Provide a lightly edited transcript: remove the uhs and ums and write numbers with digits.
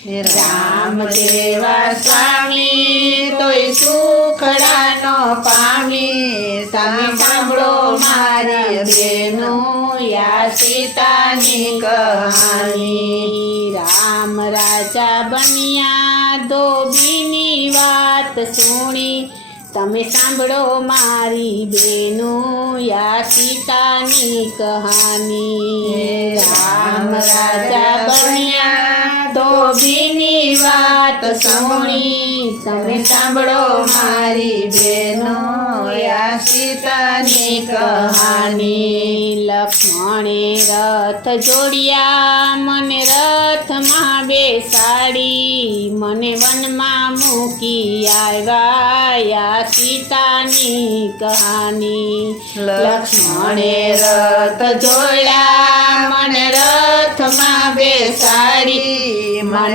રામ જેવા સ્વામી તોય સુખડાનો પામી તમે સાંભળો મારી બેનો યા સીતાની કહાની રામ રાજા બન્યા ધોબીની વાત સુણી તમે સાંભળો મારી બેનો યા સીતાની કહાની રામ રાજા બન્યા ધોબીની વાત સુણી તમે સાંભળો મારી બેનો યા સીતાની કહાની લક્ષ્મણે રથ જોડ્યા મને રથમાં બેસાડી મને વનમાં મૂકી આવ્યા યા સીતાની કહાની લક્ષ્મણે રથ જોડ્યા મને રથમાં બેસાડી મને